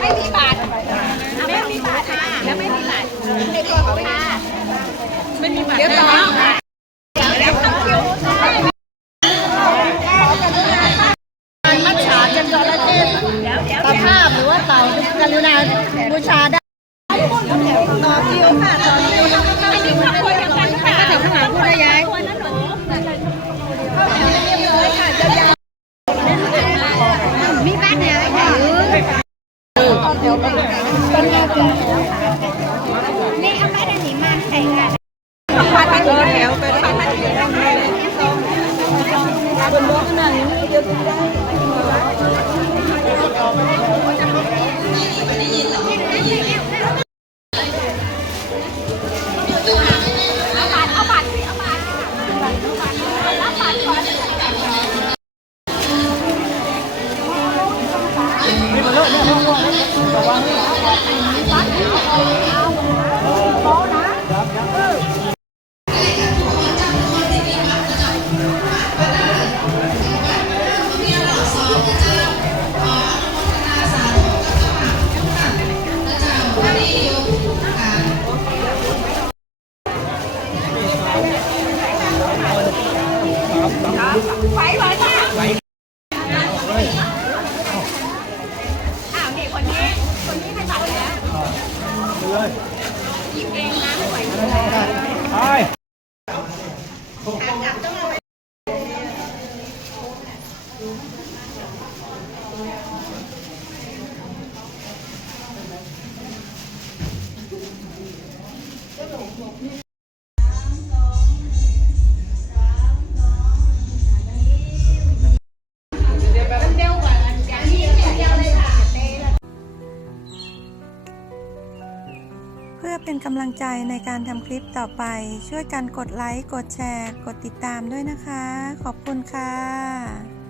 ไม่มีบาทไม่มีบาทแล้วไม่มีบาทในตัวเขาค่ะไม่มีบาทเดี๋ยวต่อแล้วเข้าคิวมัจฉาจตุรเทพตะภาพหรือว่าเต่ากรุณาบูชาได้ต่อคิวค่ะต่อคิวไม่มีครอบครัวอย่างนั้นค่ะก็ถึงข้างหลังพูดได้ย้ายเข้าแถวเรียบร้อยค่ะยาวๆมีบ้านไหนค่ะเดี๋ยวต้นแรกนี่เอาบ้านอันนี้มาใส่กันพาไปถึงแถวไปพาไปถึงแถวบนรถขนาดนี้เยอะจังเลยไฟเลยค่ะอ้าวนี่คนนี้ให้บัตรแล้วหยิบเองนะไม่ไหวเพื่อเป็นกำลังใจในการทำคลิปต่อไปช่วยกันกดไลค์กดแชร์กดติดตามด้วยนะคะขอบคุณค่ะ